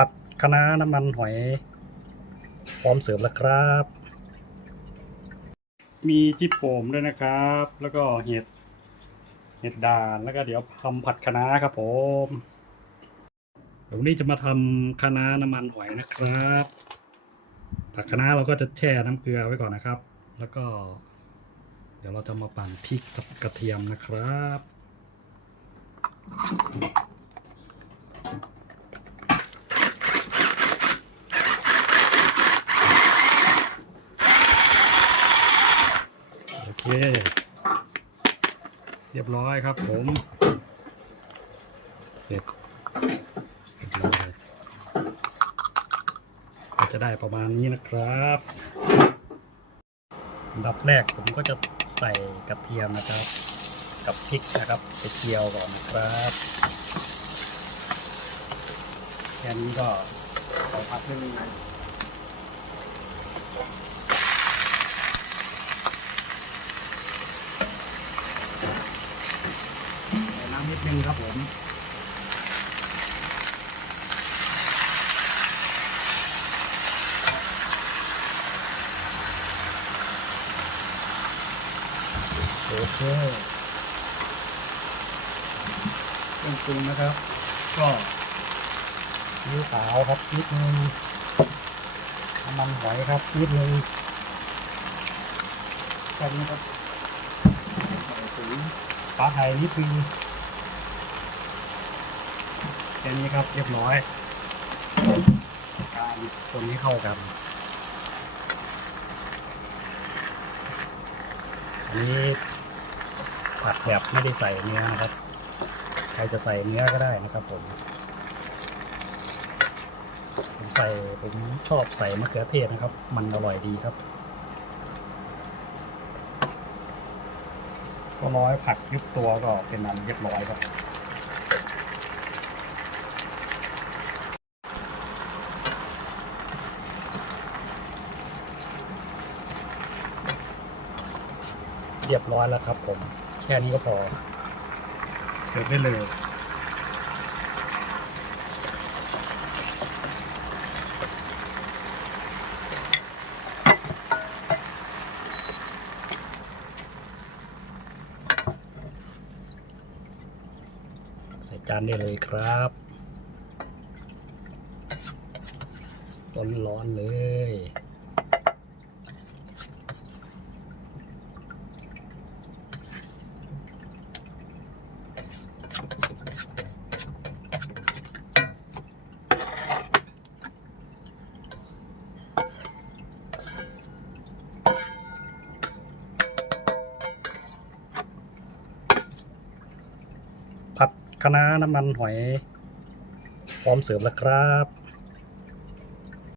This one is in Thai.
ผัดคะน้าน้ำมันหอย พร้อมเสิร์ฟแล้วครับ มีจิ๊บโป่มด้วยนะครับ แล้วก็เห็ด เห็ดด่านแล้วก็เดี๋ยวทำผัดคะน้าครับผมเดี๋ยววันนี้จะมาทำคะน้าน้ำมันหอยนะครับ ผัดคะน้าเราก็จะแช่น้ำเกลือไว้ก่อนนะครับ แล้วก็ เดี๋ยวเราจะมาปั่นพริกกับกระเทียมนะครับ เค เรียบร้อยครับผม เสร็จเรียบร้อยก็จะได้ประมาณนี้นะครับอันดับแรกผมก็จะใส่กระเทียมนะครับ กับพริกนะครับไปเจียวก่อนนะครับแค่นี้ก็ขอพักเรื่องนะ ใส่น้ำนิ ดนึงครับผมโอเคเครื่องปรุงนะครับ ก็ซีอิ๊วขาวครับนิดนึงน้ำมันหอยครับนิดนึงแค่นี้ครับใส่ถุงปลาไทยนิดนึง ค่นี้ครับ เรียบร้อย การคนให้เข้ากัน อันนี้ผัดแบบไม่ได้ใส่เนื้อนะครับ ใครจะใส่เนื้อก็ได้นะครับผม ผมใส่ผมชอบใส่มะเขือเทศนะครับ มันอร่อยดีครับก็ร้อยผักยุบตัวก็เป็นอันเรียบร้อยครับ เรียบร้อยแล้วครับผม แค่นี้ก็พอ เสร็จได้เลยใส่จานได้เลยครับร้อนๆเลย ผัด คะน้าน้ำมันหอย พร้อมเสิร์ฟแล้วครับ